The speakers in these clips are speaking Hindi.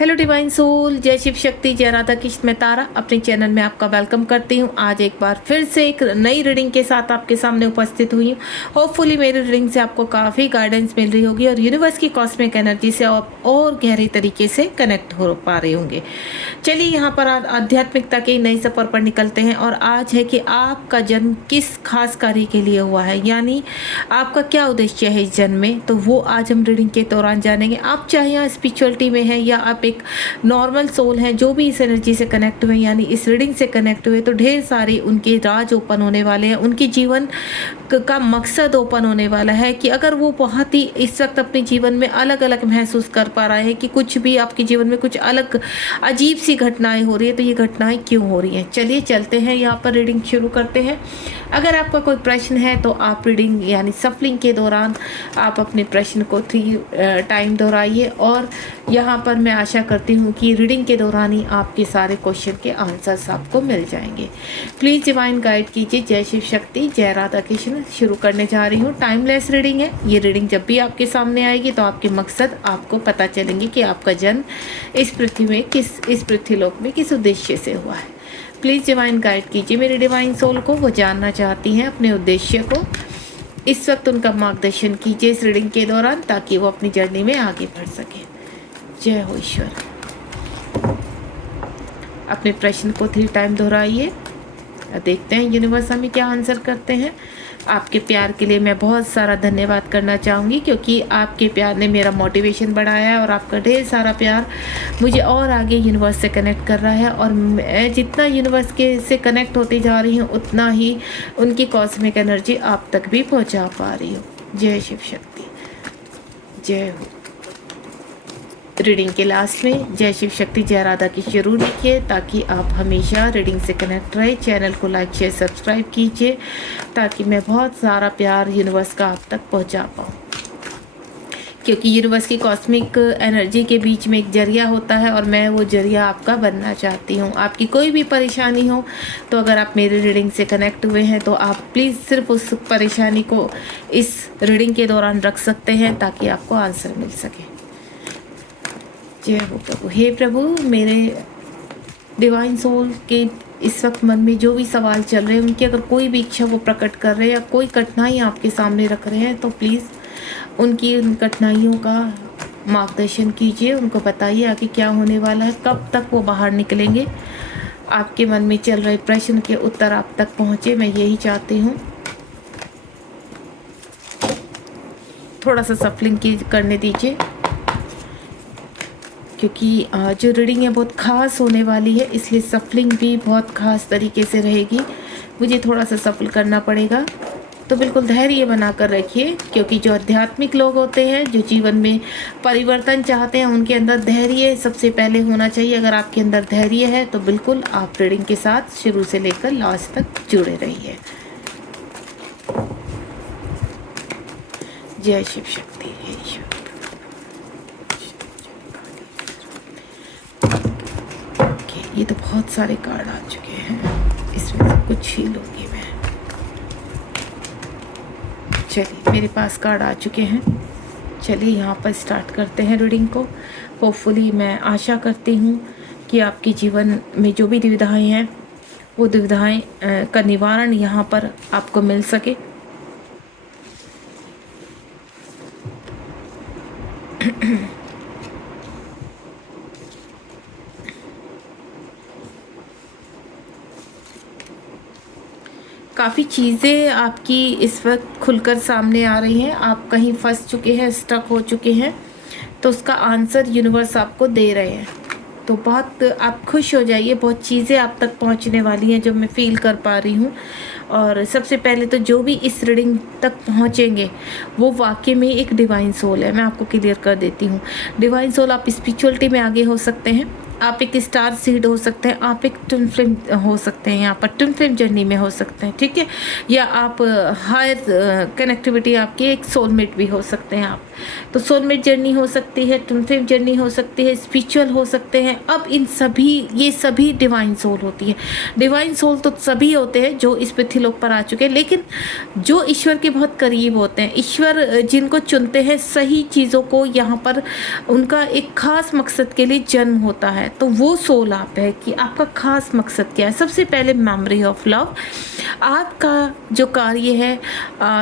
हेलो डिवाइन सोल, जय शिव शक्ति, जय राधा कृष्ण। मैं तारा अपने चैनल में आपका वेलकम करती हूँ। आज एक बार फिर से एक नई रीडिंग के साथ आपके सामने उपस्थित हुई हूँ। होपफुली मेरी रीडिंग से आपको काफ़ी गाइडेंस मिल रही होगी और यूनिवर्स की कॉस्मिक एनर्जी से आप और गहरे तरीके से कनेक्ट हो पा रहे होंगे। चलिए यहाँ पर आध्यात्मिकता के नए सफ़र पर निकलते हैं और आज है कि आपका जन्म किस खास कार्य के लिए हुआ है, यानी आपका क्या उद्देश्य है इस जन्म में। तो वो आज हम रीडिंग के दौरान जानेंगे। आप चाहे यहाँ स्पिरिचुअलिटी में हैं या आप एक नॉर्मल सोल हैं, जो भी इस एनर्जी से कनेक्ट हुए यानी इस रीडिंग से कनेक्ट हुए, तो ढेर सारे उनके राज ओपन होने वाले हैं। उनके जीवन का मकसद ओपन होने वाला है कि अगर वो बहुत ही इस वक्त अपने जीवन में अलग अलग महसूस कर पा रहे हैं कि कुछ भी आपके जीवन में कुछ अलग अजीब सी घटनाएं हो रही है, तो ये घटनाएं क्यों हो रही हैं। चलिए चलते हैं, यहाँ पर रीडिंग शुरू करते हैं। अगर आपका कोई प्रश्न है तो आप रीडिंग यानी सफलिंग के दौरान आप अपने प्रश्न को 3 टाइम दोहराइए और यहाँ पर मैं आशा करती हूँ कि रीडिंग के दौरान ही आपके सारे क्वेश्चन के आंसर्स आपको मिल जाएंगे। प्लीज़ डिवाइन गाइड कीजिए। जय शिव शक्ति, जय राधा कृष्ण। शुरू करने जा रही हूँ। टाइमलेस रीडिंग है ये। रीडिंग जब भी आपके सामने आएगी तो आपके मकसद आपको पता चलेंगे कि आपका जन्म इस पृथ्वी में इस पृथ्वीलोक में किस उद्देश्य से हुआ है। प्लीज़ डिवाइन गाइड कीजिए मेरी डिवाइन सोल को। वो जानना चाहती हैं अपने उद्देश्य को। इस वक्त उनका मार्गदर्शन कीजिए इस रीडिंग के दौरान, ताकि वो अपनी जर्नी में आगे बढ़ सके। जय हो ईश्वर। अपने प्रश्न को 3 टाइम दोहराइए। देखते हैं यूनिवर्स हमें क्या आंसर करते हैं। आपके प्यार के लिए मैं बहुत सारा धन्यवाद करना चाहूँगी, क्योंकि आपके प्यार ने मेरा मोटिवेशन बढ़ाया है और आपका ढेर सारा प्यार मुझे और आगे यूनिवर्स से कनेक्ट कर रहा है। और मैं जितना यूनिवर्स के से कनेक्ट होती जा रही हूँ, उतना ही उनकी कॉस्मिक एनर्जी आप तक भी पहुँचा पा रही हूँ। जय शिव शक्ति, जय हो। रीडिंग के लास्ट में जय शिव शक्ति जय राधा की जरूर लिखिए, ताकि आप हमेशा रीडिंग से कनेक्ट रहे। चैनल को लाइक शेयर सब्सक्राइब कीजिए, ताकि मैं बहुत सारा प्यार यूनिवर्स का आप तक पहुंचा पाऊँ। क्योंकि यूनिवर्स की कॉस्मिक एनर्जी के बीच में एक जरिया होता है और मैं वो जरिया आपका बनना चाहती हूँ। आपकी कोई भी परेशानी हो तो अगर आप मेरी रीडिंग से कनेक्ट हुए हैं तो आप प्लीज़ सिर्फ उस परेशानी को इस रीडिंग के दौरान रख सकते हैं, ताकि आपको आंसर मिल सके। जय हो प्रभु। हे प्रभु, मेरे डिवाइन सोल के इस वक्त मन में जो भी सवाल चल रहे हैं, उनकी अगर कोई भी इच्छा वो प्रकट कर रहे हैं या कोई कठिनाई आपके सामने रख रहे हैं, तो प्लीज़ उनकी उन कठिनाइयों का मार्गदर्शन कीजिए। उनको बताइए आगे क्या होने वाला है, कब तक वो बाहर निकलेंगे। आपके मन में चल रहे प्रश्न के उत्तर आप तक पहुँचे, मैं यही चाहती हूँ। थोड़ा सा सफलिंग करने दीजिए, क्योंकि जो रीडिंग है बहुत ख़ास होने वाली है, इसलिए सफलिंग भी बहुत ख़ास तरीके से रहेगी। मुझे थोड़ा सा सफल करना पड़ेगा, तो बिल्कुल धैर्य बना कर रखिए। क्योंकि जो आध्यात्मिक लोग होते हैं, जो जीवन में परिवर्तन चाहते हैं, उनके अंदर धैर्य सबसे पहले होना चाहिए। अगर आपके अंदर धैर्य है तो बिल्कुल आप रीडिंग के साथ शुरू से लेकर लास्ट तक जुड़े रहिए। जय शिव शक्ति, हे ईश्वर। ये तो बहुत सारे कार्ड आ चुके हैं, इसमें से कुछ ही लूँगी मैं। चलिए, मेरे पास कार्ड आ चुके हैं। चलिए यहाँ पर स्टार्ट करते हैं रीडिंग को। होपफुली मैं आशा करती हूँ कि आपके जीवन में जो भी दुविधाएं हैं, वो दुविधाएं का निवारण यहाँ पर आपको मिल सके। काफ़ी चीज़ें आपकी इस वक्त खुलकर सामने आ रही हैं। आप कहीं फंस चुके हैं, स्टक हो चुके हैं, तो उसका आंसर यूनिवर्स आपको दे रहे हैं। तो बहुत आप खुश हो जाइए, बहुत चीज़ें आप तक पहुंचने वाली हैं जो मैं फील कर पा रही हूं। और सबसे पहले तो जो भी इस रीडिंग तक पहुंचेंगे वो वाकई में एक डिवाइन सोल है। मैं आपको क्लियर कर देती हूँ, डिवाइन सोल आप स्पिरिचुअलिटी में आगे हो सकते हैं, आप एक स्टार सीड हो सकते हैं, आप एक ट्विन फ्लेम हो सकते हैं, यहाँ पर ट्विन फ्लेम जर्नी में हो सकते हैं, ठीक है। या आप हायर कनेक्टिविटी, आपकी एक सोलमेट भी हो सकते हैं आप। तो सोलमेट जर्नी हो सकती है, ट्विन फ्लेम जर्नी हो सकती है, स्पिरिचुअल हो सकते हैं। अब इन सभी, ये सभी डिवाइन सोल होती है। डिवाइन सोल तो सभी होते हैं जो इस पृथ्वी लोक पर आ चुके हैं, लेकिन जो ईश्वर के बहुत करीब होते हैं, ईश्वर जिनको चुनते हैं सही चीज़ों को, यहाँ पर उनका एक खास मकसद के लिए जन्म होता है। तो वो सोल आप है कि आपका खास मकसद क्या है। सबसे पहले मेमोरी ऑफ लव, आपका जो कार्य है,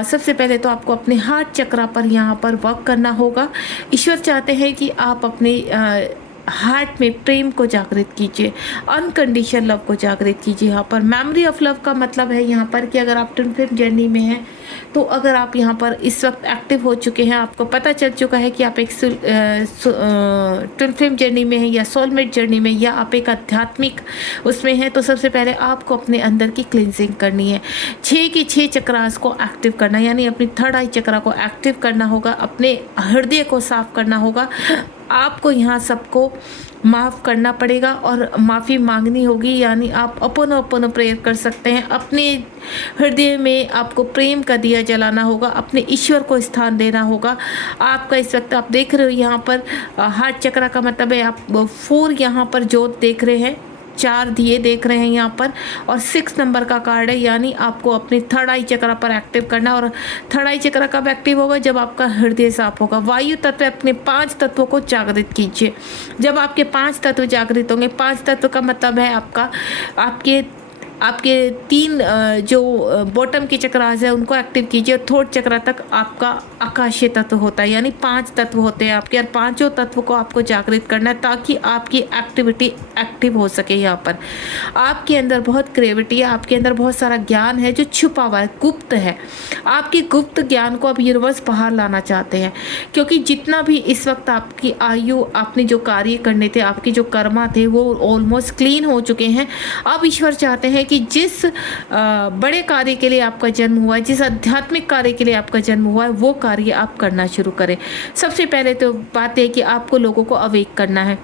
सबसे पहले तो आपको अपने हार्ट चक्रा पर यहाँ पर वर्क करना होगा। ईश्वर चाहते हैं कि आप अपने हार्ट में प्रेम को जागृत कीजिए, अनकंडीशनल लव को जागृत कीजिए। यहाँ पर मेमोरी ऑफ लव का मतलब है यहाँ पर कि अगर आप ट्विन फ्लेम जर्नी में हैं, तो अगर आप यहाँ पर इस वक्त एक्टिव हो चुके हैं, आपको पता चल चुका है कि आप एक ट्विन फ्लेम जर्नी में हैं या सोलमेट जर्नी में, या आप एक आध्यात्मिक उसमें हैं, तो सबसे पहले आपको अपने अंदर की क्लिनजिंग करनी है। 6 के 6 चक्रास को एक्टिव करना, यानी अपनी थर्ड आई चक्रा को एक्टिव करना होगा, अपने हृदय को साफ करना होगा। आपको यहाँ सबको माफ़ करना पड़ेगा और माफ़ी मांगनी होगी, यानी आप अपन प्रेयर कर सकते हैं। अपने हृदय में आपको प्रेम का दिया जलाना होगा, अपने ईश्वर को स्थान देना होगा। आपका इस वक्त आप देख रहे हो यहाँ पर हार्ट चक्रा का मतलब है आप 4 यहाँ पर जोत देख रहे हैं, 4 दिए देख रहे हैं यहाँ पर, और 6 नंबर का कार्ड है, यानी आपको अपनी थर्ड आई चक्रा पर एक्टिव करना। और थर्ड आई चक्रा कब एक्टिव होगा? जब आपका हृदय साफ होगा। वायु तत्व, अपने 5 तत्वों को जागृत कीजिए। जब आपके 5 तत्व जागृत होंगे, 5 तत्व का मतलब है आपके 3 जो बॉटम के चक्रास है उनको एक्टिव कीजिए। थर्ड चक्रा तक आपका आकाशीय तत्व होता है, यानी 5 तत्व होते हैं आपके, और 5 तत्व को आपको जागृत करना है ताकि आपकी एक्टिविटी एक्टिव हो सके। यहाँ पर आपके अंदर बहुत क्रिएटिविटी है, आपके अंदर बहुत सारा ज्ञान है जो छुपा हुआ है, गुप्त है। आपकी गुप्त ज्ञान को अब यूनिवर्स बाहर लाना चाहते हैं, क्योंकि जितना भी इस वक्त आपकी आयु, आपने जो कार्य करने थे, आपके जो कर्मा थे, वो ऑलमोस्ट क्लीन हो चुके हैं। अब ईश्वर चाहते हैं कि जिस बड़े कार्य के लिए आपका जन्म हुआ है, जिस आध्यात्मिक कार्य के लिए आपका जन्म हुआ है, वो कार्य आप करना शुरू करें। सबसे पहले तो बात है कि आपको लोगों को अवेक करना है।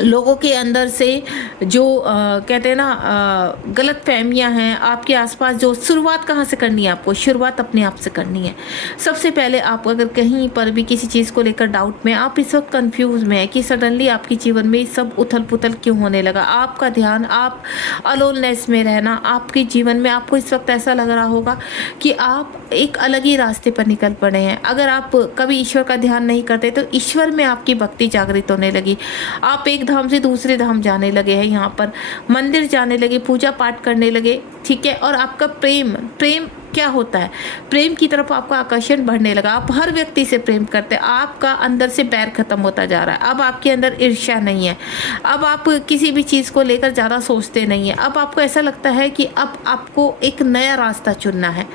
लोगों के अंदर से जो कहते हैं ना गलत फहमियाँ हैं आपके आसपास, जो शुरुआत कहाँ से करनी है? आपको शुरुआत अपने आप से करनी है। सबसे पहले आप अगर कहीं पर भी किसी चीज़ को लेकर डाउट में, आप इस वक्त कंफ्यूज में है कि सडनली आपके जीवन में सब उथल पुथल क्यों होने लगा, आपका ध्यान, आप अलोननेस में रहना, आपके जीवन में आपको इस वक्त ऐसा लग रहा होगा कि आप एक अलग ही रास्ते पर निकल पड़े हैं। अगर आप कभी ईश्वर का ध्यान नहीं करते तो ईश्वर में आपकी भक्ति जागृत होने लगी, आप एक धाम से दूसरे धाम जाने लगे हैं, यहाँ पर मंदिर जाने लगे, पूजा पाठ करने लगे, ठीक है। और आपका प्रेम क्या होता है? प्रेम की तरफ आपका आकर्षण बढ़ने लगा, आप हर व्यक्ति से प्रेम करते हैं, आपका अंदर से बैर खत्म होता जा रहा है। अब आपके अंदर ईर्ष्या नहीं है, अब आप किसी भी चीज़ को लेकर ज़्यादा सोचते नहीं हैं। अब आपको ऐसा लगता है कि अब आपको एक नया रास्ता चुनना है,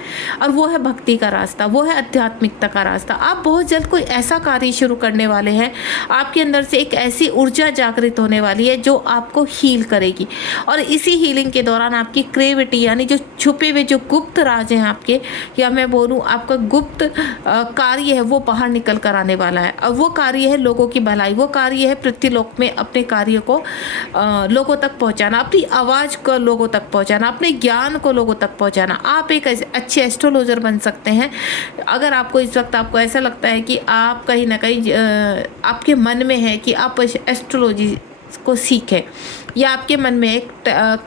और वो है भक्ति का रास्ता, वो है आध्यात्मिकता का रास्ता। आप बहुत जल्द कोई ऐसा कार्य शुरू करने वाले हैं, आपके अंदर से एक ऐसी ऊर्जा जागृत होने वाली है जो आपको हील करेगी, और इसी हीलिंग के दौरान आपकी क्रिएटिविटी, यानी जो छुपे हुए जो गुप्त राज हैं आपके, या मैं बोलूँ आपका गुप्त कार्य है, वो बाहर निकल कर आने वाला है। और वो कार्य है लोगों की भलाई, वो कार्य है पृथ्वी लोक में अपने कार्य को लोगों तक पहुंचाना, अपनी आवाज़ को लोगों तक पहुंचाना, अपने ज्ञान को लोगों तक पहुंचाना। आप एक अच्छे एस्ट्रोलॉजर बन सकते हैं। अगर आपको इस वक्त आपको ऐसा लगता है कि आप कहीं ना कहीं आपके मन में है कि आप एस्ट्रोलॉजी को सीखें, या आपके मन में एक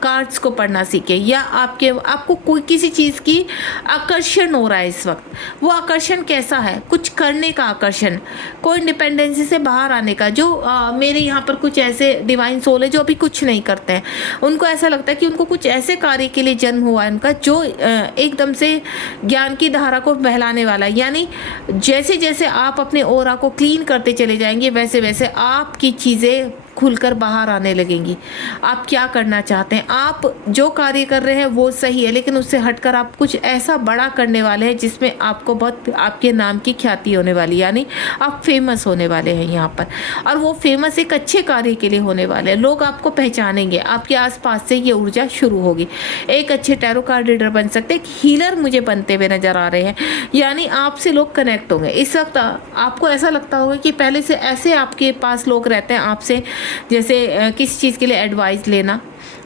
कार्ड्स को पढ़ना सीखें, या आपको कोई किसी चीज़ की आकर्षण हो रहा है इस वक्त, वो आकर्षण कैसा है? कुछ करने का आकर्षण, कोई डिपेंडेंसी से बाहर आने का। जो मेरे यहाँ पर कुछ ऐसे डिवाइन सोल है जो अभी कुछ नहीं करते हैं, उनको ऐसा लगता है कि उनको कुछ ऐसे कार्य के लिए जन्म हुआ है उनका जो एकदम से ज्ञान की धारा को बहलाने वाला है। यानी जैसे जैसे आप अपने ऑरा को क्लीन करते चले जाएंगे, वैसे वैसे आपकी चीज़ें खुलकर बाहर आने लगेंगी। आप क्या करना चाहते हैं? आप जो कार्य कर रहे हैं वो सही है, लेकिन उससे हटकर आप कुछ ऐसा बड़ा करने वाले हैं जिसमें आपको बहुत आपके नाम की ख्याति होने वाली, यानी आप फेमस होने वाले हैं यहाँ पर। और वो फेमस एक अच्छे कार्य के लिए होने वाले हैं, लोग आपको पहचानेंगे, आपके आसपास से ये ऊर्जा शुरू होगी। एक अच्छे टैरो कार्ड रीडर बन सकते हैं, हीलर मुझे बनते हुए नजर आ रहे हैं, यानी आपसे लोग कनेक्ट होंगे। इस वक्त आपको ऐसा लगता होगा कि पहले से ऐसे आपके पास लोग रहते हैं आपसे, जैसे किसी चीज़ के लिए एडवाइस लेना,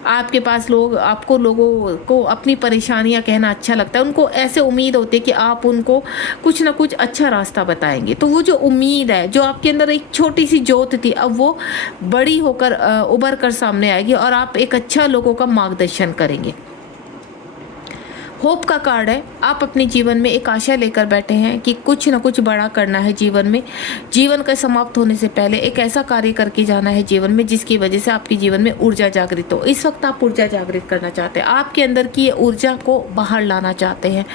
आपके पास लोग आपको लोगों को अपनी परेशानियां कहना अच्छा लगता है। उनको ऐसे उम्मीद होती है कि आप उनको कुछ ना कुछ अच्छा रास्ता बताएंगे। तो वो जो उम्मीद है, जो आपके अंदर एक छोटी सी जोत थी, अब वो बड़ी होकर उभर कर सामने आएगी और आप एक अच्छा लोगों का मार्गदर्शन करेंगे। होप का कार्ड है। आप अपने जीवन में एक आशा लेकर बैठे हैं कि कुछ ना कुछ बड़ा करना है जीवन में। जीवन का समाप्त होने से पहले एक ऐसा कार्य करके जाना है जीवन में जिसकी वजह से आपके जीवन में ऊर्जा जागृत हो। इस वक्त आप ऊर्जा जागृत करना चाहते हैं, आपके अंदर की ये ऊर्जा को बाहर लाना चाहते हैं।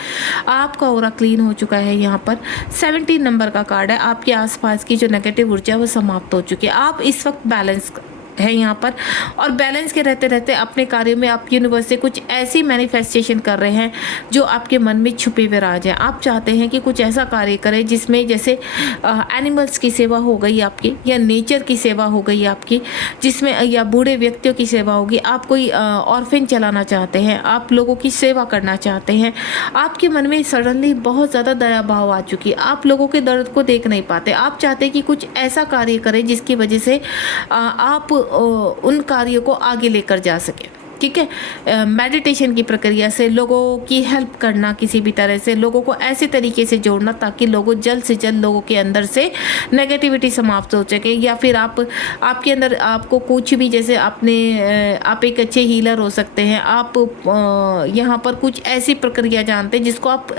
आपका ऑरा क्लीन हो चुका है। यहाँ पर 17 नंबर का कार्ड है। आपके आसपास की जो नेगेटिव ऊर्जा है वो समाप्त हो चुकी है। आप इस वक्त बैलेंस है यहाँ पर, और बैलेंस के रहते रहते अपने कार्यों में आप यूनिवर्स से कुछ ऐसी मैनिफेस्टेशन कर रहे हैं जो आपके मन में छुपे हुए राज हैं। आप चाहते हैं कि कुछ ऐसा कार्य करें जिसमें जैसे एनिमल्स की सेवा हो गई आपकी, या नेचर की सेवा हो गई आपकी, जिसमें या बूढ़े व्यक्तियों की सेवा होगी। आप कोई ऑर्फेन चलाना चाहते हैं, आप लोगों की सेवा करना चाहते हैं। आपके मन में सडनली बहुत ज़्यादा दया भाव आ चुकी है। आप लोगों के दर्द को देख नहीं पाते। आप चाहते हैं कि कुछ ऐसा कार्य करें जिसकी वजह से आप उन कार्यों को आगे लेकर जा सके। ठीक है, मेडिटेशन की प्रक्रिया से लोगों की हेल्प करना, किसी भी तरह से लोगों को ऐसे तरीके से जोड़ना ताकि लोगों जल्द से जल्द लोगों के अंदर से नेगेटिविटी समाप्त हो सके। या फिर आपके अंदर आपको कुछ भी, जैसे आप एक अच्छे हीलर हो सकते हैं। आप यहाँ पर कुछ ऐसी प्रक्रिया जानते हैं जिसको आप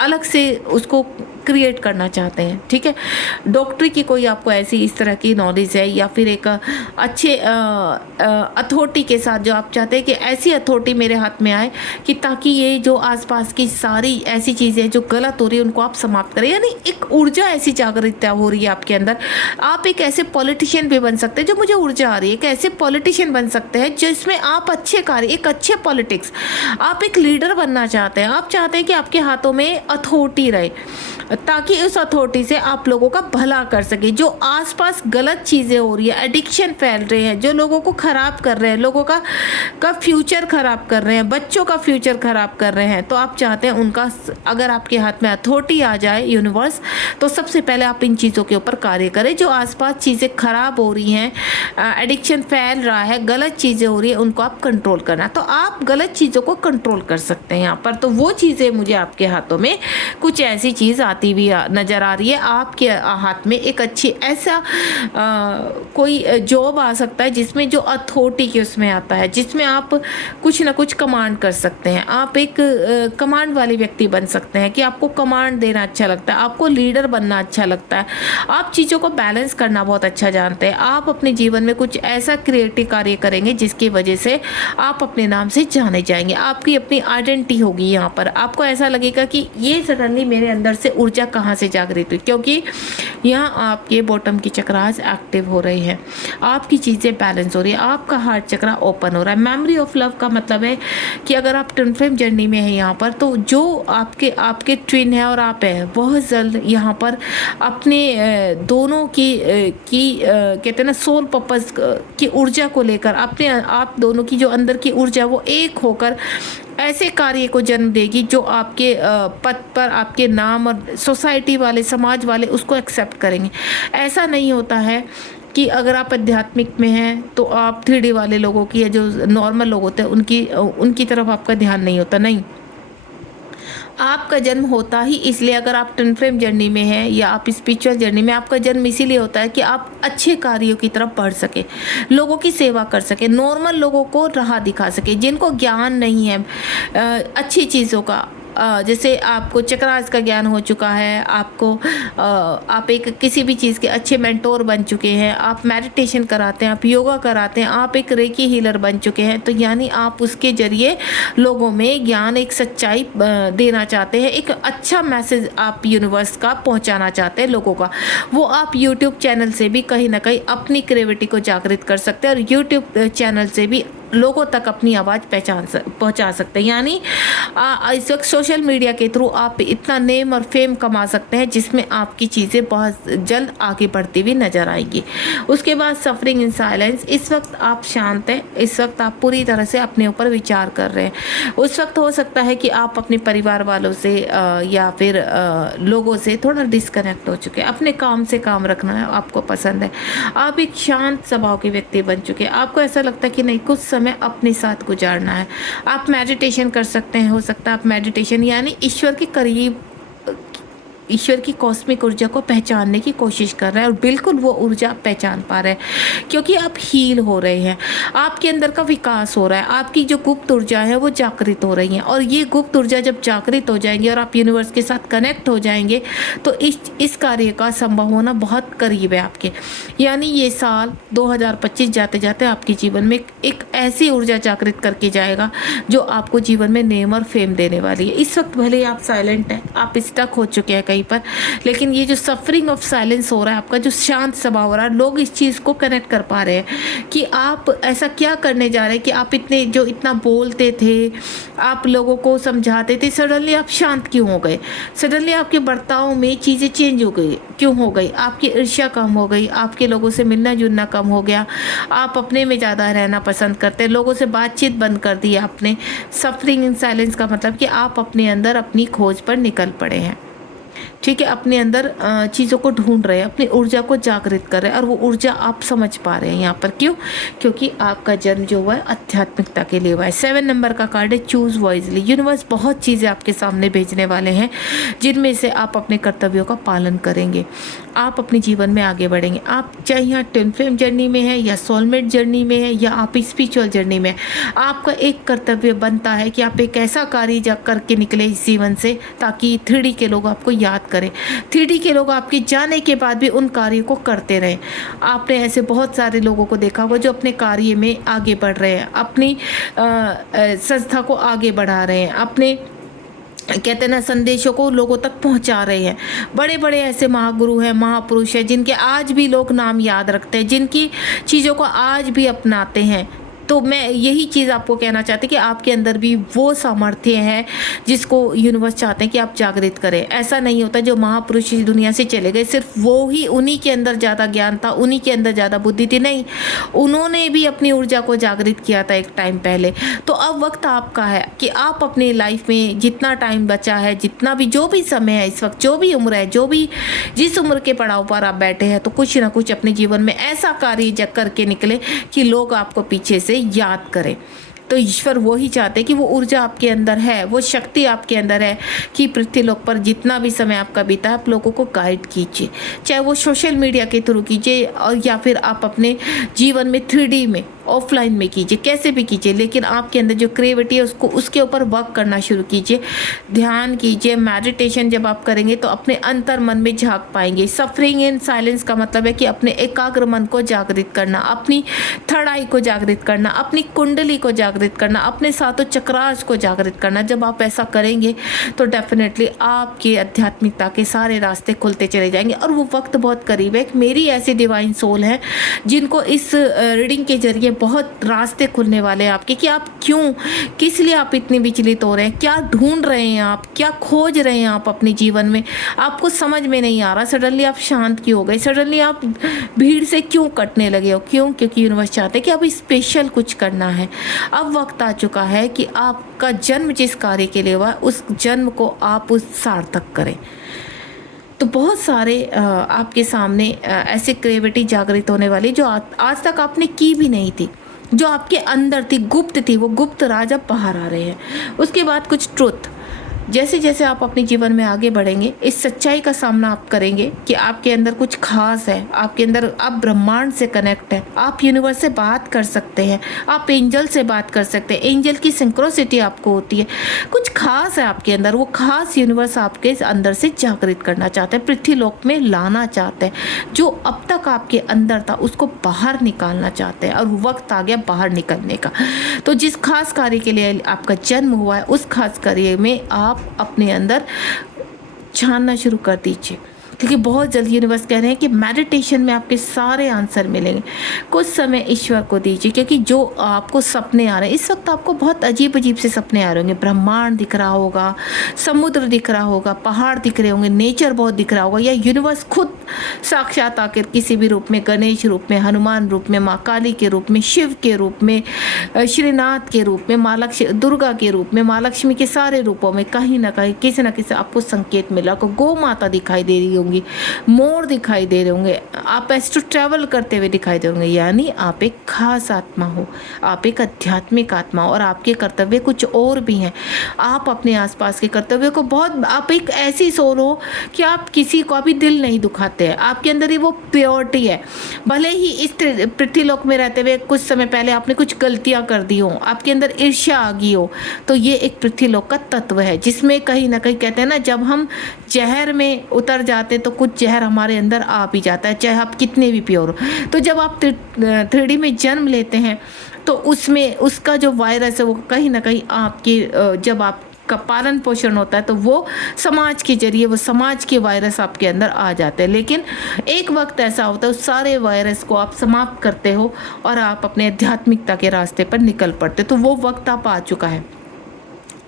अलग से उसको क्रिएट करना चाहते हैं। ठीक है, डॉक्टरी की कोई आपको ऐसी इस तरह की नॉलेज है, या फिर एक अच्छे अथॉरिटी के साथ जो आप चाहते हैं कि ऐसी अथॉरिटी मेरे हाथ में आए कि ताकि ये जो आसपास की सारी ऐसी चीज़ें जो गलत हो रही है उनको आप समाप्त करें। यानी एक ऊर्जा ऐसी जागृत हो रही है आपके अंदर। आप एक ऐसे पॉलिटिशियन भी बन सकते हैं, जो मुझे ऊर्जा आ रही है, एक ऐसे पॉलिटिशियन बन सकते हैं जिसमें आप अच्छे कार्य, एक अच्छे पॉलिटिक्स, आप एक लीडर बनना चाहते हैं। आप चाहते हैं कि आपके हाथों में अथॉरिटी रहे ताकि उस अथॉरिटी से आप लोगों का भला कर सके। जो आसपास गलत चीज़ें हो रही है, एडिक्शन फैल रहे हैं, जो लोगों को ख़राब कर रहे हैं, लोगों का फ्यूचर ख़राब कर रहे हैं, बच्चों का फ्यूचर ख़राब कर रहे हैं, तो आप चाहते हैं उनका, अगर आपके हाथ में अथॉरिटी आ जाए यूनिवर्स, तो सबसे पहले आप इन चीज़ों के ऊपर कार्य करें। जो आसपास चीज़ें ख़राब हो रही हैं, एडिक्शन फैल रहा है, गलत चीज़ें हो रही है, उनको आप कंट्रोल करना। तो आप गलत चीज़ों को कंट्रोल कर सकते हैं यहाँ पर। तो वो चीज़ें मुझे आपके हाथों में कुछ ऐसी चीज़ आती हुई नज़र आ रही है। आपके हाथ में एक अच्छी ऐसा कोई जॉब आ सकता है जिसमें जो अथॉरिटी के उसमें आता है, जिसमें आप कुछ ना कुछ कमांड कर सकते हैं। आप एक कमांड वाले व्यक्ति बन सकते हैं कि आपको कमांड देना अच्छा लगता है, आपको लीडर बनना अच्छा लगता है, आप चीज़ों को बैलेंस करना बहुत अच्छा जानते हैं। आप अपने जीवन में कुछ ऐसा क्रिएटिव कार्य करेंगे जिसकी वजह से आप अपने नाम से जाने जाएंगे। आपकी अपनी आइडेंटिटी होगी यहाँ पर। आपको ऐसा लगेगा कि ये सडनली मेरे अंदर से ऊर्जा कहाँ से जागृत हुई, क्योंकि यहाँ आपके बॉटम की चक्रास एक्टिव हो रही है, आपकी चीज़ें बैलेंस हो रही है, आपका हार्ट चक्रा ओपन हो रहा है। मेमोरी ऑफ लव का मतलब है कि अगर आप ट्विन फ्लेम जर्नी में हैं यहाँ पर, तो जो आपके ट्विन है और आप है, बहुत जल्द यहाँ पर अपने दोनों की कहते हैं ना सोल पर्पस की ऊर्जा को लेकर आप दोनों की जो अंदर की ऊर्जा वो एक होकर ऐसे कार्य को जन्म देगी जो आपके पद पर आपके नाम और सोसाइटी वाले, समाज वाले उसको एक्सेप्ट करेंगे। ऐसा नहीं होता है कि अगर आप आध्यात्मिक में हैं तो आप 3D वाले लोगों की, या जो नॉर्मल लोग होते हैं उनकी तरफ आपका ध्यान नहीं होता। नहीं, आपका जन्म होता ही इसलिए, अगर आप ट्विन फ्लेम जर्नी में हैं या आप स्पिरिचुअल जर्नी में, आपका जन्म इसीलिए होता है कि आप अच्छे कार्यों की तरफ बढ़ सके, लोगों की सेवा कर सके, नॉर्मल लोगों को राह दिखा सके, जिनको ज्ञान नहीं है अच्छी चीज़ों का। जैसे आपको चक्रास का ज्ञान हो चुका है, आप एक किसी भी चीज़ के अच्छे मेंटोर बन चुके हैं, आप मेडिटेशन कराते हैं, आप योगा कराते हैं, आप एक रेकी हीलर बन चुके हैं, तो यानी आप उसके ज़रिए लोगों में ज्ञान, एक सच्चाई देना चाहते हैं, एक अच्छा मैसेज आप यूनिवर्स का पहुंचाना चाहते हैं लोगों का। वो आप यूट्यूब चैनल से भी कहीं ना कहीं अपनी क्रिएटिविटी को जागृत कर सकते हैं, और यूट्यूब चैनल से भी लोगों तक अपनी आवाज़ पहुंचा सकते हैं। यानी इस वक्त सोशल मीडिया के थ्रू आप इतना नेम और फेम कमा सकते हैं जिसमें आपकी चीज़ें बहुत जल्द आगे बढ़ती हुई नज़र आएंगी। उसके बाद सफरिंग इन साइलेंस, इस वक्त आप शांत हैं, इस वक्त आप पूरी तरह से अपने ऊपर विचार कर रहे हैं। उस वक्त हो सकता है कि आप अपने परिवार वालों से या फिर लोगों से थोड़ा डिस्कनेक्ट हो चुके हैं, अपने काम से काम रखना है आपको पसंद है, आप एक शांत स्वभाव के व्यक्ति बन चुके हैं। आपको ऐसा लगता है कि नहीं, कुछ समय समय अपने साथ गुजारना है। आप मेडिटेशन कर सकते हैं, हो सकता है आप मेडिटेशन यानी ईश्वर के करीब, ईश्वर की कॉस्मिक ऊर्जा को पहचानने की कोशिश कर रहे हैं और बिल्कुल वो ऊर्जा आप पहचान पा रहे हैं क्योंकि आप हील हो रहे हैं, आपके अंदर का विकास हो रहा है, आपकी जो गुप्त ऊर्जा है वो जागृत हो रही है। और ये गुप्त ऊर्जा जब जागृत हो जाएंगी और आप यूनिवर्स के साथ कनेक्ट हो जाएंगे तो इस कार्य का संभव होना बहुत करीब है आपके। यानी ये साल 2025 जाते जाते आपके जीवन में एक ऐसी ऊर्जा जागृत करके जाएगा जो आपको जीवन में नेम और फेम देने वाली है। इस वक्त भले ही आप साइलेंट हैं, आप स्टक हो चुके हैं कहीं पर, लेकिन ये जो सफरिंग ऑफ साइलेंस हो रहा है आपका, जो शांत स्वभाव हो रहा है, लोग इस चीज़ को कनेक्ट कर पा रहे हैं कि आप ऐसा क्या करने जा रहे हैं कि आप इतना बोलते थे, आप लोगों को समझाते थे, सडनली आप शांत क्यों हो गए? सडनली आपके बर्ताव में चीज़ें चेंज हो गई, क्यों हो गई? आपकी ईर्ष्या कम हो गई, आपके लोगों से मिलना जुलना कम हो गया, आप अपने में ज़्यादा रहना पसंद करते हैं, लोगों से बातचीत बंद कर दी आपने। सफरिंग इन साइलेंस का मतलब कि आप अपने अंदर अपनी खोज पर निकल पड़े हैं, ठीक है, अपने अंदर चीज़ों को ढूंढ रहे हैं, अपनी ऊर्जा को जागृत कर रहे हैं और वो ऊर्जा आप समझ पा रहे हैं यहाँ पर। क्यों? क्योंकि आपका जन्म जो हुआ है आध्यात्मिकता के लिए हुआ है। 7 नंबर का कार्ड है चूज़ वाइजली। यूनिवर्स बहुत चीज़ें आपके सामने भेजने वाले हैं जिनमें से आप अपने कर्तव्यों का पालन करेंगे, आप अपने जीवन में आगे बढ़ेंगे। आप चाहे यहाँ ट्विन फ्लेम जर्नी में है या सोलमेट जर्नी में है या आप स्पिरिचुअल जर्नी में, आपका एक कर्तव्य बनता है कि आप एक ऐसा कार्य करके निकले इस जीवन से ताकि 3D के लोग आपको याद करें, 3D के लोग आपके जाने के बाद भी उन कार्यों को करते रहें। आपने ऐसे बहुत सारे लोगों को देखा होगा जो अपने कार्य में आगे बढ़ रहे हैं, अपनी संस्था को आगे बढ़ा रहे हैं, अपने कहते हैं ना संदेशों को लोगों तक पहुंचा रहे हैं। बड़े बड़े ऐसे महागुरु हैं, महापुरुष हैं जिनके आज भी लोग नाम याद रखते हैं, जिनकी चीज़ों को आज भी अपनाते हैं। तो मैं यही चीज़ आपको कहना चाहती कि आपके अंदर भी वो सामर्थ्य है जिसको यूनिवर्स चाहते हैं कि आप जागृत करें। ऐसा नहीं होता जो महापुरुष इस दुनिया से चले गए सिर्फ वो ही, उन्हीं के अंदर ज़्यादा ज्ञान था, उन्हीं के अंदर ज़्यादा बुद्धि थी, नहीं, उन्होंने भी अपनी ऊर्जा को जागृत किया था एक टाइम पहले। तो अब वक्त आपका है कि आप अपनी लाइफ में जितना टाइम बचा है, जितना भी जो भी समय है इस वक्त, जो भी उम्र है, जो भी जिस उम्र के पड़ाव पर आप बैठे हैं, तो कुछ ना कुछ अपने जीवन में ऐसा कार्य करके निकले कि लोग आपको पीछे से याद करें। तो ईश्वर वो ही चाहते हैं कि वो ऊर्जा आपके अंदर है, वो शक्ति आपके अंदर है कि पृथ्वी लोक पर जितना भी समय आपका बीता है आप लोगों को गाइड कीजिए, चाहे वो सोशल मीडिया के थ्रू कीजिए और या फिर आप अपने जीवन में 3D में ऑफलाइन में कीजिए, कैसे भी कीजिए, लेकिन आपके अंदर जो क्रिएटिविटी है उसको उसके ऊपर वर्क करना शुरू कीजिए। ध्यान कीजिए, मेडिटेशन जब आप करेंगे तो अपने अंतर मन में झांक पाएंगे। सफरिंग इन साइलेंस का मतलब है कि अपने एकाग्र मन को जागृत करना, अपनी थर्ड आई को जागृत करना, अपनी कुंडली को जागृत करना, अपने सातों चक्रास को जागृत करना। जब आप ऐसा करेंगे तो डेफिनेटली आपके आध्यात्मिकता के सारे रास्ते खुलते चले जाएंगे और वो वक्त बहुत करीब है। मेरी ऐसी डिवाइन सोल है जिनको इस रीडिंग के जरिए बहुत रास्ते खुलने वाले हैं आपके कि आप क्यों, किस लिए आप इतने विचलित हो रहे हैं, क्या ढूंढ रहे हैं आप, क्या खोज रहे हैं आप अपने जीवन में, आपको समझ में नहीं आ रहा। सडनली आप शांत क्यों हो गए, सडनली आप भीड़ से क्यों कटने लगे हो? क्यों? क्योंकि यूनिवर्स चाहते हैं कि अब स्पेशल कुछ करना है। अब वक्त आ चुका है कि आपका जन्म जिस कार्य के लिए हुआ उस जन्म को आप उस सार्थक करें। तो बहुत सारे आपके सामने ऐसी क्रिएटिविटी जागृत होने वाली जो आज तक आपने की भी नहीं थी, जो आपके अंदर थी, गुप्त थी, वो गुप्त राज अब बाहर आ रहे हैं। उसके बाद कुछ ट्रुथ, जैसे जैसे आप अपने जीवन में आगे बढ़ेंगे इस सच्चाई का सामना आप करेंगे कि आपके अंदर कुछ खास है, आपके अंदर आप ब्रह्मांड से कनेक्ट है, आप यूनिवर्स से बात कर सकते हैं, आप एंजल से बात कर सकते हैं, एंजल की सिंक्रोसिटी आपको होती है, कुछ खास है आपके अंदर। वो खास यूनिवर्स आपके अंदर से जागृत करना चाहते हैं, पृथ्वी लोक में लाना चाहते हैं। जो अब तक आपके अंदर था उसको बाहर निकालना चाहते हैं और वक्त आ गया बाहर निकलने का। तो जिस खास कार्य के लिए आपका जन्म हुआ है उस खास कार्य में आप अपने अंदर छानना शुरू कर दीजिए, क्योंकि बहुत जल्दी यूनिवर्स कह रहे हैं कि मेडिटेशन में आपके सारे आंसर मिलेंगे। कुछ समय ईश्वर को दीजिए, क्योंकि जो आपको सपने आ रहे हैं इस वक्त आपको बहुत अजीब अजीब से सपने आ रहे होंगे। ब्रह्मांड दिख रहा होगा, समुद्र दिख रहा होगा, पहाड़ दिख रहे होंगे, नेचर बहुत दिख रहा होगा, या यूनिवर्स खुद साक्षात आकर किसी भी रूप में, गणेश रूप में, हनुमान रूप में, माँ काली के रूप में, शिव के रूप में, श्रीनाथ के रूप में, माँ लक्ष्मी, दुर्गा के रूप में, माँ लक्ष्मी के सारे रूपों में कहीं ना कहीं किसी न किसी आपको संकेत मिला। को गौ माता दिखाई दे रही होंगी होंगी, मोर दिखाई दे रहे होंगे, आप एस्ट्रो ट्रैवल करते हुए दिखाई दे होंगे। यानी आप एक खास आत्मा हो, आप एक आध्यात्मिक आत्मा हो और आपके कर्तव्य कुछ और भी हैं। आप अपने आसपास के कर्तव्य को बहुत, आप एक ऐसी सोल हो कि आप किसी को भी दिल नहीं दुखाते हैं। आपके अंदर ही वो प्योरिटी है। भले ही इस पृथ्वीलोक में रहते हुए कुछ समय पहले आपने कुछ गलतियां कर दी हो, आपके अंदर ईर्ष्या आ गई हो, तो ये एक पृथ्वीलोक का तत्व है जिसमें कहीं ना कहीं कहते हैं ना, जब हम जहर में उतर जाते तो कुछ जहर हमारे अंदर आ भी जाता है, चाहे आप कितने भी प्योर हो। तो जब आप 3D में जन्म लेते हैं तो उसमें उसका जो वायरस है वो कहीं ना कहीं आपके, जब आप का पालन पोषण होता है तो वो समाज के जरिए, वो समाज के वायरस आपके अंदर आ जाते हैं। लेकिन एक वक्त ऐसा होता है उस सारे वायरस को आप समाप्त करते हो और आप अपने आध्यात्मिकता के रास्ते पर निकल पड़ते, तो वो वक्त आप आ चुका है।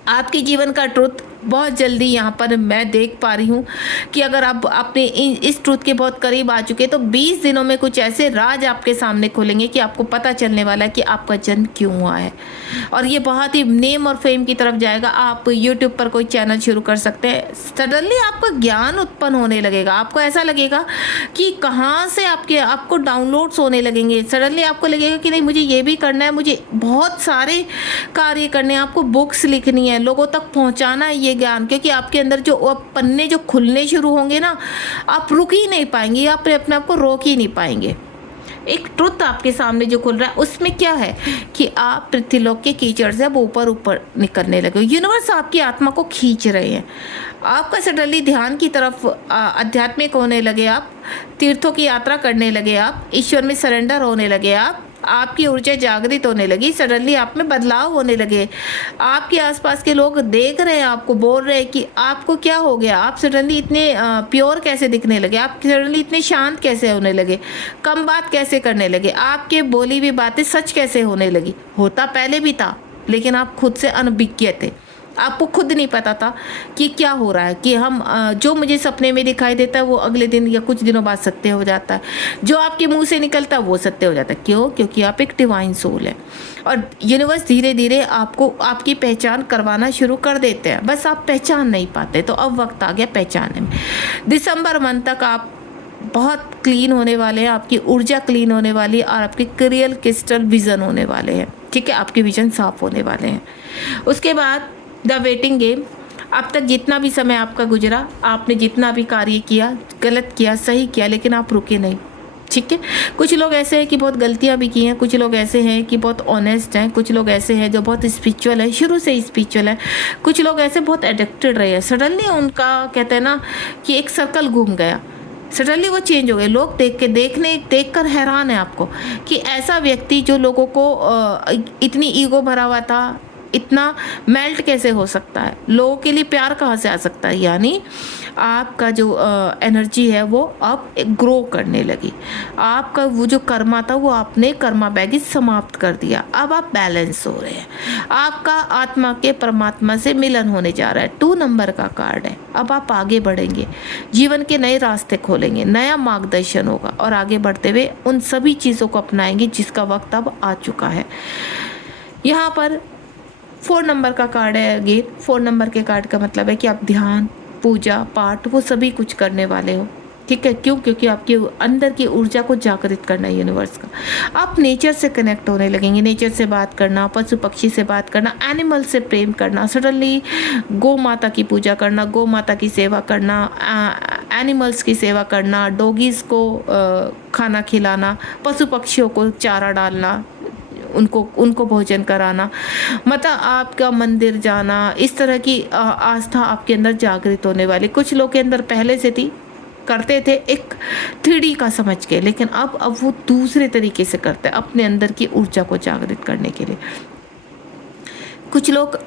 आपके जीवन का ट्रुथ बहुत जल्दी यहाँ पर मैं देख पा रही हूँ कि अगर आप अपने इस ट्रुथ के बहुत करीब आ चुके तो 20 दिनों में कुछ ऐसे राज आपके सामने खुलेंगे कि आपको पता चलने वाला है कि आपका जन्म क्यों हुआ है। और ये बहुत ही नेम और फेम की तरफ जाएगा। आप यूट्यूब पर कोई चैनल शुरू कर सकते हैं, सडनली आपका ज्ञान उत्पन्न होने लगेगा। आपको ऐसा लगेगा कि कहाँ से आपको डाउनलोड्स होने लगेंगे। सडनली आपको लगेगा कि नहीं, मुझे ये भी करना है, मुझे बहुत सारे कार्य करने हैं, आपको बुक्स लिखनी है, लोगों तक पहुँचाना है ये ज्ञान, क्योंकि आपके अंदर जो पन्ने जो खुलने शुरू होंगे ना, आप रुक ही नहीं पाएंगे, आप अपने आप को रोक ही नहीं पाएंगे। एक ट्रुथ आपके सामने जो खुल रहा है उसमें क्या है कि आप पृथ्वीलोक के कीचड़ से अब ऊपर ऊपर निकलने लगे। यूनिवर्स आपकी आत्मा को खींच रहे हैं, आपका सडनली ध्यान की तरफ आध्यात्मिक होने लगे, आप तीर्थों की यात्रा करने लगे, आप ईश्वर में सरेंडर होने लगे, आपकी ऊर्जा जागृत होने लगी, सडनली आप में बदलाव होने लगे। आपके आसपास के लोग देख रहे हैं, आपको बोल रहे हैं कि आपको क्या हो गया, आप सडनली इतने प्योर कैसे दिखने लगे, आप सडनली इतने शांत कैसे होने लगे, कम बात कैसे करने लगे, आपके बोली हुई बातें सच कैसे होने लगी। होता पहले भी था लेकिन आप खुद से अनभिज्ञ थे, आपको खुद नहीं पता था कि क्या हो रहा है, कि हम जो मुझे सपने में दिखाई देता है वो अगले दिन या कुछ दिनों बाद सत्य हो जाता है, जो आपके मुंह से निकलता है वो सत्य हो जाता है। क्यों? क्योंकि आप एक डिवाइन सोल है और यूनिवर्स धीरे धीरे आपको आपकी पहचान करवाना शुरू कर देते हैं, बस आप पहचान नहीं पाते। तो अब वक्त आ गया पहचानने में। दिसंबर मंथ तक आप बहुत क्लीन होने वाले हैं, आपकी ऊर्जा क्लीन होने वाली है और आपके क्रियल क्रिस्टल विजन होने वाले हैं। ठीक है, आपके विजन साफ होने वाले हैं। उसके बाद द वेटिंग गेम। अब तक जितना भी समय आपका गुजरा, आपने जितना भी कार्य किया, गलत किया, सही किया, लेकिन आप रुके नहीं। ठीक है, कुछ लोग ऐसे हैं कि बहुत गलतियां भी की हैं, कुछ लोग ऐसे हैं कि बहुत ऑनेस्ट हैं, कुछ लोग ऐसे हैं जो बहुत स्पिरिचुअल है, शुरू से स्पिरिचुअल है, कुछ लोग ऐसे बहुत एडिक्टेड रहे हैं। सडनली उनका कहते हैं ना कि एक सर्कल घूम गया, सडनली वो चेंज हो गए। लोग देख कर हैरान है आपको कि ऐसा व्यक्ति जो लोगों को इतनी ईगो भरा हुआ था, इतना मेल्ट कैसे हो सकता है, लोगों के लिए प्यार कहाँ से आ सकता है। यानी आपका जो एनर्जी है वो अब ग्रो करने लगी। आपका वो जो कर्मा था वो आपने कर्मा बैगेज समाप्त कर दिया। अब आप बैलेंस हो रहे हैं, आपका आत्मा के परमात्मा से मिलन होने जा रहा है। 2 नंबर का कार्ड है। अब आप आगे बढ़ेंगे, जीवन के नए रास्ते खोलेंगे, नया मार्गदर्शन होगा और आगे बढ़ते हुए उन सभी चीज़ों को अपनाएंगे जिसका वक्त अब आ चुका है। यहाँ पर 4 नंबर का कार्ड है। अगेन 4 नंबर के कार्ड का मतलब है कि आप ध्यान, पूजा पाठ वो सभी कुछ करने वाले हो। ठीक है, क्यों? क्योंकि आपके अंदर की ऊर्जा को जागृत करना है यूनिवर्स का। आप नेचर से कनेक्ट होने लगेंगे, नेचर से बात करना, पशु पक्षी से बात करना, एनिमल से प्रेम करना, सडनली गौ माता की पूजा करना, गौ माता की सेवा करना, एनिमल्स की सेवा करना, डॉगीज़ को खाना खिलाना, पशु पक्षियों को चारा डालना, उनको भोजन कराना, मतलब आपका मंदिर जाना, इस तरह की आस्था आपके अंदर जागृत होने वाली। कुछ लोग के अंदर पहले से थी, करते थे एक 3D का समझ के, लेकिन अब वो दूसरे तरीके से करते हैं अपने अंदर की ऊर्जा को जागृत करने के लिए। कुछ लोग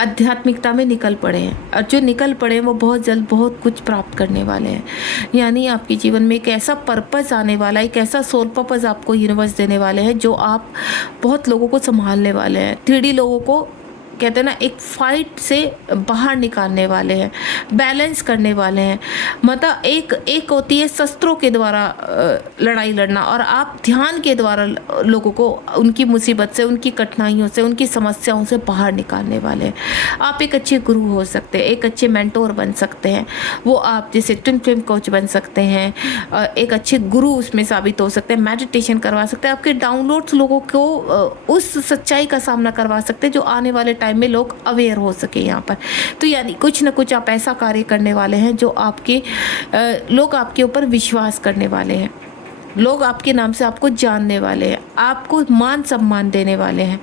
आध्यात्मिकता में निकल पड़े हैं और जो निकल पड़े हैं वो बहुत जल्द बहुत कुछ प्राप्त करने वाले हैं। यानी आपके जीवन में एक ऐसा पर्पस आने वाला है, एक ऐसा सोल पर्पस आपको यूनिवर्स देने वाले हैं जो आप बहुत लोगों को संभालने वाले हैं। 3D लोगों को कहते हैं ना एक फाइट से बाहर निकालने वाले हैं, बैलेंस करने वाले हैं। मतलब एक होती है शस्त्रों के द्वारा लड़ाई लड़ना, और आप ध्यान के द्वारा लोगों को उनकी मुसीबत से, उनकी कठिनाइयों से, उनकी समस्याओं से बाहर निकालने वाले हैं। आप एक अच्छे गुरु हो सकते हैं, एक अच्छे मेंटोर बन सकते हैं। वो आप जैसे ट्विन फ्लेम कोच बन सकते हैं, एक अच्छे गुरु उसमें साबित हो सकते हैं, मेडिटेशन करवा सकते हैं, आपके डाउनलोड्स लोगों को उस सच्चाई का सामना करवा सकते हैं जो आने वाले टाइम में लोग अवेयर हो सके यहाँ पर। तो यानी कुछ न कुछ आप ऐसा कार्य करने वाले हैं जो आपके लोग आपके ऊपर विश्वास करने वाले हैं, लोग आपके नाम से आपको जानने वाले हैं, आपको मान सम्मान देने वाले हैं।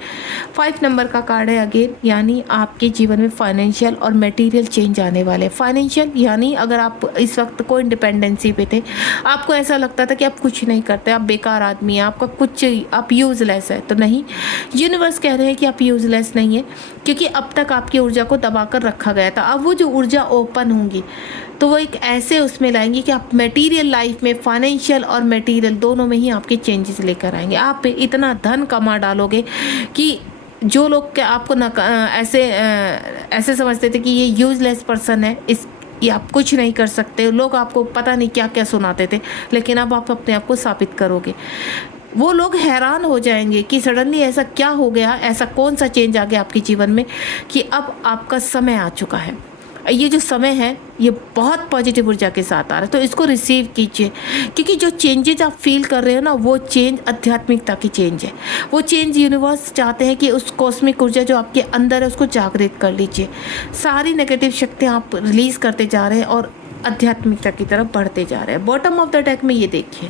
5 नंबर का कार्ड है अगेन, यानी आपके जीवन में फाइनेंशियल और मटेरियल चेंज आने वाले हैं। फाइनेंशियल यानी अगर आप इस वक्त कोई इंडिपेंडेंसी पे थे, आपको ऐसा लगता था कि आप कुछ नहीं करते, आप बेकार आदमी हैं, आपका कुछ, आप यूज़लेस है, तो नहीं, यूनिवर्स कह रहे हैं कि आप यूज़लेस नहीं है, क्योंकि अब तक आपकी ऊर्जा को दबा कर रखा गया था। अब वो जो ऊर्जा ओपन होंगी तो वो एक ऐसे उसमें लाएंगे कि आप मटेरियल लाइफ में, फाइनेंशियल और मटेरियल दोनों में ही आपके चेंजेस लेकर आएंगे। आप इतना धन कमा डालोगे कि जो लोग आपको न ऐसे समझते थे कि ये यूजलेस पर्सन है, ये आप कुछ नहीं कर सकते, लोग आपको पता नहीं क्या क्या सुनाते थे, लेकिन अब आप अपने आप को साबित करोगे। वो लोग हैरान हो जाएंगे कि सडनली ऐसा क्या हो गया, ऐसा कौन सा चेंज आ गया आपके जीवन में कि अब आपका समय आ चुका है। ये जो समय है ये बहुत पॉजिटिव ऊर्जा के साथ आ रहा है, तो इसको रिसीव कीजिए, क्योंकि जो चेंजेज आप फील कर रहे हो ना, वो चेंज आध्यात्मिकता की चेंज है। वो चेंज यूनिवर्स चाहते हैं कि उस कॉस्मिक ऊर्जा जो आपके अंदर है उसको जागृत कर लीजिए। सारी नेगेटिव शक्तियाँ आप रिलीज़ करते जा रहे हैं और आध्यात्मिकता की तरफ बढ़ते जा रहे हैं। बॉटम ऑफ द डेक में ये देखिए,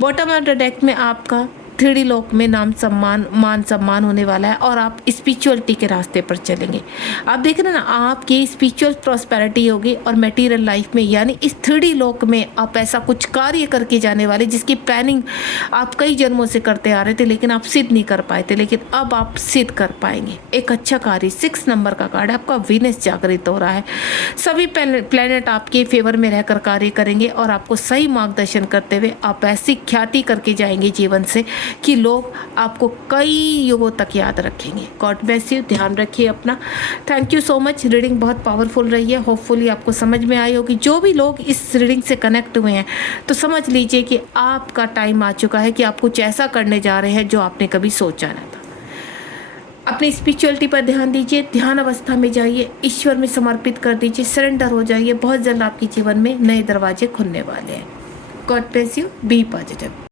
बॉटम ऑफ द डेक में आपका 3D लोक में मान सम्मान होने वाला है और आप स्पिरिचुअलिटी के रास्ते पर चलेंगे। आप देख रहे हैं ना, आपकी स्पिरिचुअल प्रॉस्पेरिटी होगी और मटेरियल लाइफ में, यानी इस 3D लोक में आप ऐसा कुछ कार्य करके जाने वाले जिसकी प्लानिंग आप कई जन्मों से करते आ रहे थे, लेकिन आप सिद्ध नहीं कर पाए थे, लेकिन अब आप सिद्ध कर पाएंगे। एक अच्छा कार्य, 6 नंबर का कार्ड है, आपका वीनस जागृत हो रहा है। सभी प्लैनेट आपके फेवर में रहकर कार्य करेंगे और आपको सही मार्गदर्शन करते हुए आप ऐसी ख्याति करके जाएंगे जीवन से कि लोग आपको कई युगों तक याद रखेंगे। गॉड ब्लेस यू, ध्यान रखिए अपना। Thank you so much. Reading बहुत पावरफुल रही है, होपफुली आपको समझ में आई होगी। जो भी लोग इस रीडिंग से कनेक्ट हुए हैं तो समझ लीजिए कि आपका टाइम आ चुका है कि आप कुछ ऐसा करने जा रहे हैं जो आपने कभी सोचा न था। अपनी स्पिरिचुअलिटी पर ध्यान दीजिए, ध्यान अवस्था में जाइए, ईश्वर में समर्पित कर दीजिए, सरेंडर हो जाइए। बहुत जल्द आपके जीवन में नए दरवाजे खुलने वाले हैं। God bless you, be positive.